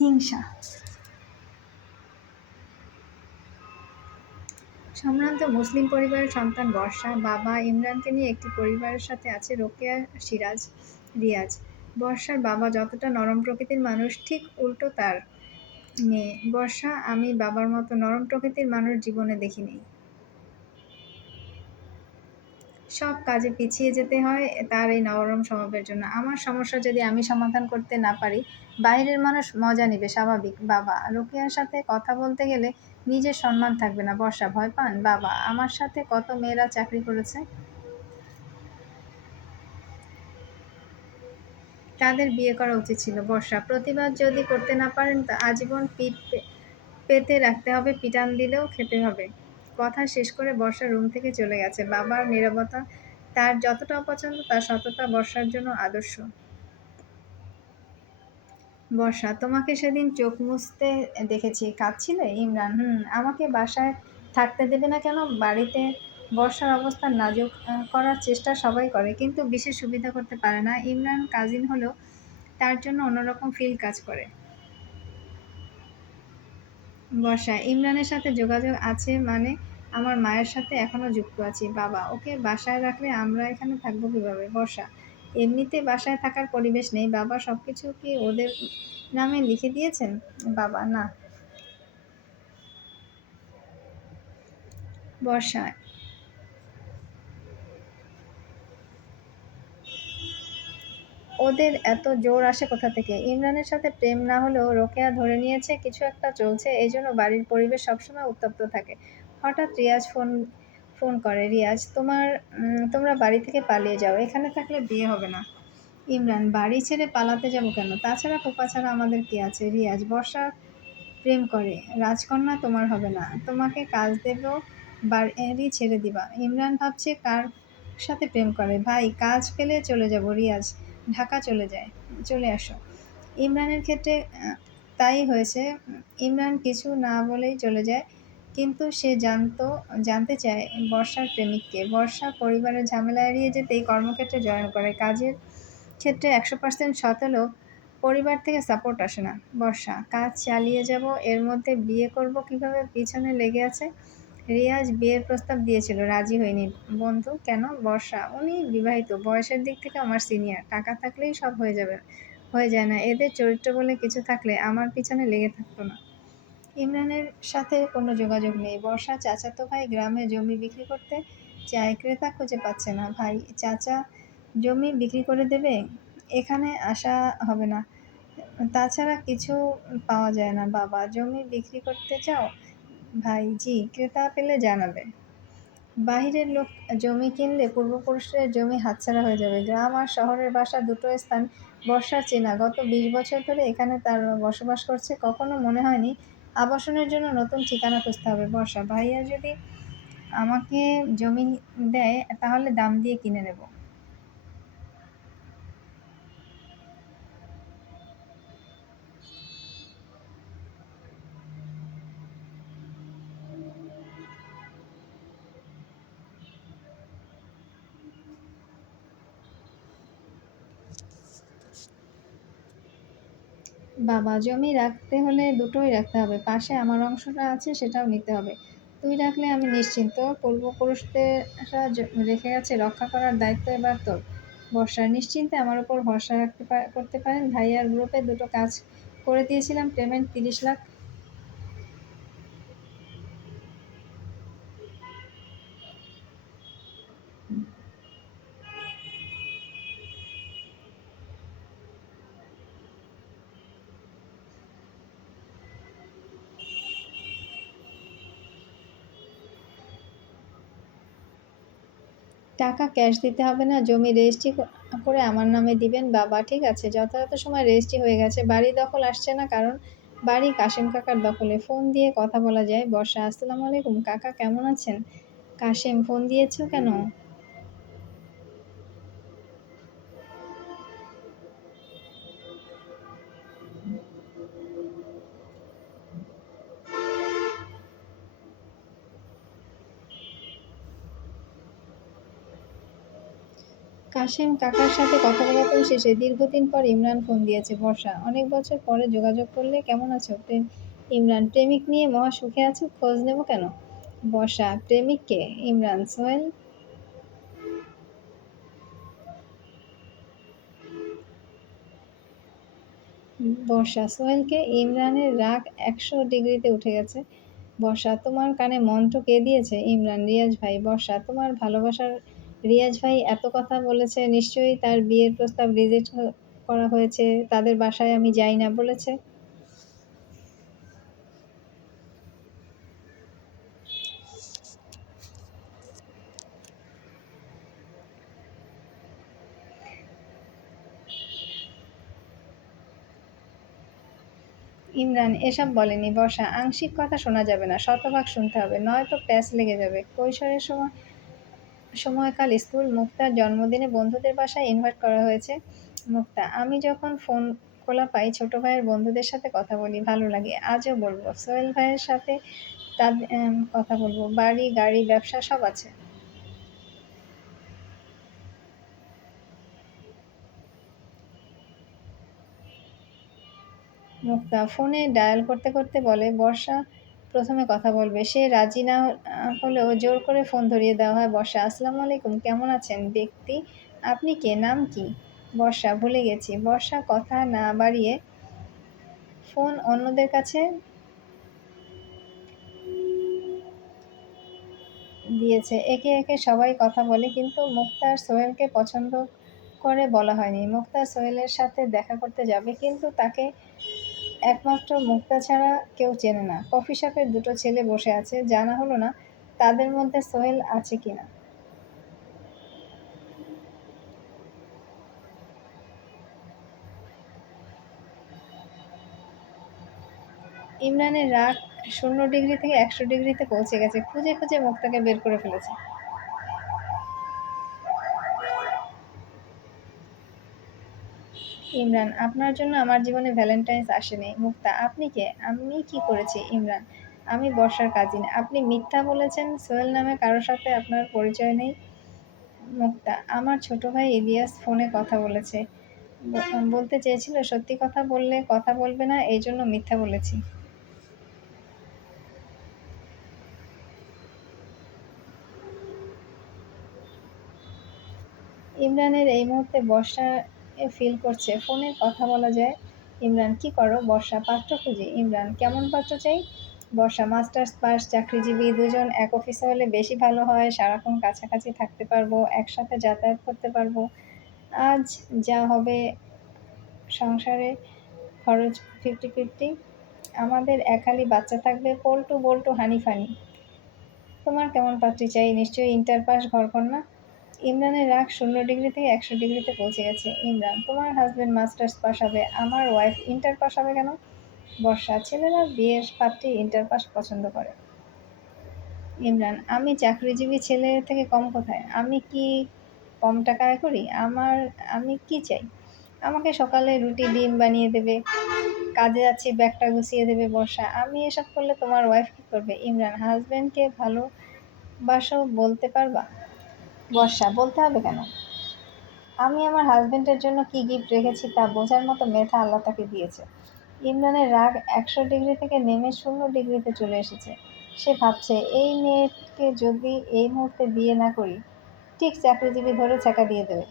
হিংসা। সম্ভ্রান্ত মুসলিম পরিবারের সন্তান বর্ষা বাবা ইমরানকে নিয়ে একটি পরিবারের সাথে আছে রোকেয়া, সিরাজ, রিয়াজ। বর্ষার বাবা যতটা নরম প্রকৃতির মানুষ, ঠিক উল্টো তার মেয়ে বর্ষা। আমি বাবার মতো নরম প্রকৃতির মানুষ জীবনে দেখিনি। সব কাজে পিছিয়ে যেতে হয় তার এই নরম স্বভাবের জন্য। আমার সমস্যা যদি আমি সমাধান করতে না পারি, বাইরের মানুষ মজা নেবে, স্বাভাবিক। বাবা রোকেয়ার সাথে কথা বলতে গেলে নিজের সম্মান থাকবে না। বর্ষা ভয় পান? বাবা আমার সাথে কত মেয়েরা চাকরি করেছে, তাদের বিয়ে করা উচিত ছিল। বর্ষা প্রতিবাদ যদি করতে না পারেন তা আজীবন পিঠ পেতে রাখতে হবে, পিটান দিলেও খেতে হবে। কথা শেষ করে বর্ষা রুম থেকে চলে গেছে। বাবার নীরবতা তার যতটা অপছন্দ তার ততটা বর্ষার জন্য আদর্শ। বর্ষা তোমাকে সেদিন চোখ মুছতে দেখেছি, কাঁদছিলে? ইমরান আমাকে বাসায় থাকতে দেবে না কেন? বাড়িতে বর্ষার অবস্থা নাজুক করার চেষ্টা সবাই করে, কিন্তু বিশেষ সুবিধা করতে পারে না। ইমরান কাজিন হলেও তার জন্য অন্যরকম ফিল কাজ করে। বর্ষা ইমরানের সাথে যোগাযোগ আছে মানে আমার মায়ের সাথে এখনো যুক্ত আছি। বাবা ওকে বাসায় রাখলে আমরা এখানে থাকবো কিভাবে? বর্ষা এমনিতে বাসায় থাকার পরিবেশ নেই। বাবা সবকিছু কি ওদের নামে লিখে দিয়েছেন? বাবা না। বর্ষা ওদের এত জোর আসে কোথা থেকে? ইমরানের সাথে প্রেম না হলেও রোকেয়া ধরে নিয়েছে কিছু একটা চলছে, এই জন্য বাড়ির পরিবেশ সবসময় উত্তপ্ত থাকে। হঠাৎ রিয়াজ ফোন ফোন করে। রিয়াজ তোমরা বাড়ি থেকে পালিয়ে যাও, এখানে থাকলে বিয়ে হবে না। ইমরান বাড়ি ছেড়ে পালাতে যাব কেন? তাছাড়া ফুপা ছাড়া আমাদের কে আছে? রিয়াজ বর্ষা প্রেম করে, রাজকন্যা তোমার হবে না, তোমাকে কাজ দেব, বাড়ি ছেড়ে দিবা। ইমরান ভাবছে কার সাথে প্রেম করে। ভাই কাজ পেলে চলে যাব। রিয়াজ ঢাকা চলে আসো। ইমরানের ক্ষেত্রে তাই হয়েছে। ইমরান কিছু না বলেই চলে যায়, কিন্তু সে জানতে চায় বর্ষার প্রেমিককে। বর্ষা পরিবারের ঝামেলা এড়িয়ে যেতেই কর্মক্ষেত্রে জয়েন করে। কাজের ক্ষেত্রে 100% সৎ হলেও পরিবার থেকে সাপোর্ট আসে না। বর্ষা কাজ চালিয়ে যাব, এর মধ্যে বিয়ে করব কিভাবে পিছনে লেগে আছে। রিয়াজ বিয়ের প্রস্তাব দিয়েছিল, রাজি হয়নি। বন্ধু কেন? বর্ষা উনি বিবাহিত, বয়সের দিক থেকে আমার সিনিয়র, টাকা থাকলেই সব হয়ে যায় না। এদের চরিত্র বলে কিছু থাকলে আমার পিছনে লেগে থাকতো না। ইমরানের সাথে কোনো যোগাযোগ নেই। বর্ষা চাচাতো ভাই গ্রামে জমি বিক্রি করতে চায়, ক্রেতা খুঁজে পাচ্ছে না। ভাই চাচা জমি বিক্রি করে দেবে, এখানে আসা হবে না, তাছাড়া কিছু পাওয়া যায় না। বাবা জমি বিক্রি করতে চাও? ভাই জি, ক্রেতা পেলে জানাবে। বাহিরের লোক জমি কিনলে পূর্বপুরুষের জমি হাতছাড়া হয়ে যাবে। গ্রাম আর শহরের বাসা দুটো স্থান বর্ষার চেনা। গত 20 বছর ধরে এখানে তার বসবাস করছে, কখনো মনে হয়নি আবাসনের জন্য নতুন ঠিকানা খুঁজতে হবে। বর্ষা ভাইয়া যদি আমাকে জমি দেয় তাহলে দাম দিয়ে কিনে নেব। বাবা জমি রাখতে হলে দুটোই রাখতে হবে, পাশে আমার অংশটা আছে সেটাও নিতে হবে। তুই রাখলে আমি নিশ্চিন্ত, পূর্বপুরুষরা রেখে গেছে, রক্ষা করার দায়িত্ব এবার তোর। বর্ষা নিশ্চিন্তে আমার উপর ভরসা করতে পারেন। ভাইয়ার গ্রুপে দুটো কাজ করে দিয়েছিলাম, পেমেন্ট 30 লাখ। টাকা ক্যাশ দিতে হবে না, জমি রেজিস্ট্রি করে আমার নামে দিবেন। বাবা ঠিক আছে, যথাযথ সময় রেজিস্ট্রি হয়ে গেছে। বাড়ি দখল আসছে না, কারণ বাড়ি কাশেম কাকার দখলে, ফোন দিয়ে কথা বলা যায়। বর্ষা আসসালামু আলাইকুম কাকা, কেমন আছেন? কাশেম ফোন দিয়েছো কেন? কাশেম কাকার সাথে কথোপকথন শেষে দীর্ঘদিন পর ইমরান ফোন দিয়েছে। বর্ষা: অনেক বছর পরে যোগাযোগ করলে, কেমন আছো? ইমরান: প্রেমিক নিয়ে মহা সুখে আছো, খোঁজ নেব কেন? বর্ষা: প্রেমিক কে? ইমরান: সোহেল। বর্ষা: সোহেলকে। ইমরানের রাগ 100 ডিগ্রিতে উঠে গেছে। বর্ষা: তোমার কানে মন্ত্র কে দিয়েছে? ইমরান: রিয়াজ ভাই। বর্ষা: তোমার ভালোবাসার রিয়াজ ভাই এত কথা বলেছে, নিশ্চয়ই তার বিয়ের প্রস্তাব রিজেক্ট করা হয়েছে, তাদের বাসায় আমি যাই না বলেছে। ইমরান: এসব বলেনি। বর্ষা: আংশিক কথা শোনা যাবে না, শতভাগ শুনতে হবে, নয়তো প্যাঁচ লেগে যাবে। কৈশোরের সময়কাল স্কুল। মুক্তার জন্মদিনে বন্ধুদের বাসায় ইনভাইট করা হয়েছে। মুক্তা: আমি যখন ফোন খোলা পাই ছোট ভাইয়ের বন্ধুদের সাথে কথা বলি, ভালো লাগে। আজও বলবো। সোহেল ভাইয়ের সাথে তাদের কথা বলবো। বাড়ি, গাড়ি, ব্যবসা সব আছে। মুক্তা ফোনে ডায়াল করতে করতে বলে, বর্ষা প্রথমে কথা বলবে। সে রাজি না হলেও জোর করে ফোন ধরিয়ে দেওয়া হয়। বর্ষা: আসসালামু আলাইকুম, কেমন আছেন? ব্যক্তি: আপনি কে? নাম কি? বর্ষা: ভুলে গেছি। বর্ষা কথা না বাড়িয়ে ফোন অন্যদের কাছে দিয়েছে। একে একে সবাই কথা বলে, কিন্তু মুক্তার সোহেলকে পছন্দ করে বলা হয়নি। মুক্তা সোহেলের সাথে দেখা করতে যাবে, কিন্তু তাকে একমাত্র মুক্তা ছাড়া কেউ চেনে না। কফি শপে দুটো ছেলে বসে আছে, জানা হলো না তাদের মধ্যে সোহেল আছে কিনা। ইমরানের রাগ 0 ডিগ্রি থেকে 100 ডিগ্রিতে পৌঁছে গেছে। খুঁজে খুঁজে মুক্তাকে বের করে ফেলেছে। ইমরান: আপনার জন্য আমার জীবনে ভ্যালেন্টাইন্স আসেনি। মুক্তা: আপনি কে? আমি কি করেছি? ইমরান: আমি বর্ষার কাজিন। আপনি মিথ্যা বলেছেন, সোহেল নামে কারোর সাথে আপনার পরিচয় নেই। মুক্তা: আমার ছোট ভাই ইলিয়াস ফোনে কথা বলেছে, বলতে চেয়েছিল সত্যি কথা বললে কথা বলবে না, এই জন্য মিথ্যা বলেছি। ইমরানের এই মুহূর্তে বর্ষা ফিল করছে ফোনে কথা বলা যায়। ইমরান: কি করো? বর্ষা: পাত্র খুঁজি। ইমরান: কেমন পাত্র চাই? বর্ষা: মাস্টার্স পাস, চাকরিজীবী, দুজন এক অফিসে হলে বেশি ভালো হয়, সারাক্ষণ কাছাকাছি থাকতে পারবো, একসাথে যাতায়াত করতে পারবো। আজ যা হবে সংসারে খরচ 50-50, আমাদের একহালি বাচ্চা থাকবে, পল্টু বল্টু হানি ফানি। তোমার কেমন পাত্রী চাই? নিশ্চয়ই ইন্টার পাস, ঘরকন্না। ইমরানের রাগ 0 ডিগ্রি থেকে 100 ডিগ্রিতে পৌঁছে গেছে। ইমরান: তোমার হাজবেন্ড মাস্টার্স পাস হবে, আমার ওয়াইফ ইন্টার পাস হবে কেন? বর্ষা: ছেলেরা বিয়ের পাত্রী ইন্টার পাস পছন্দ করে। ইমরান: আমি চাকরিজীবী ছেলে থেকে কম কোথায়? আমি কি কম টাকা আয় করি? আমি কি চাই? আমাকে সকালে রুটি ডিম বানিয়ে দেবে, কাজে যাচ্ছি ব্যাগটা গুছিয়ে দেবে। বর্ষা: আমি এসব করলে তোমার ওয়াইফ কি করবে? ইমরান: হাজবেন্ডকে ভালোবাসো বলতে পারবা? বর্ষা: বলতে হবে কেন? আমি আমার হাজবেন্ডের জন্য কি গিফট রেখেছি তা বোঝার মতো মেধা আল্লাহ তাকে দিয়েছে। ইমরানের রাগ 100 ডিগ্রি থেকে নেমে 0 ডিগ্রিতে চলে এসেছে। সে ভাবছে, এই মেয়েকে যদি এই মুহূর্তে বিয়ে না করি, ঠিক চাকরিজীবী ধরে ছ্যাঁকা দিয়ে দেবে।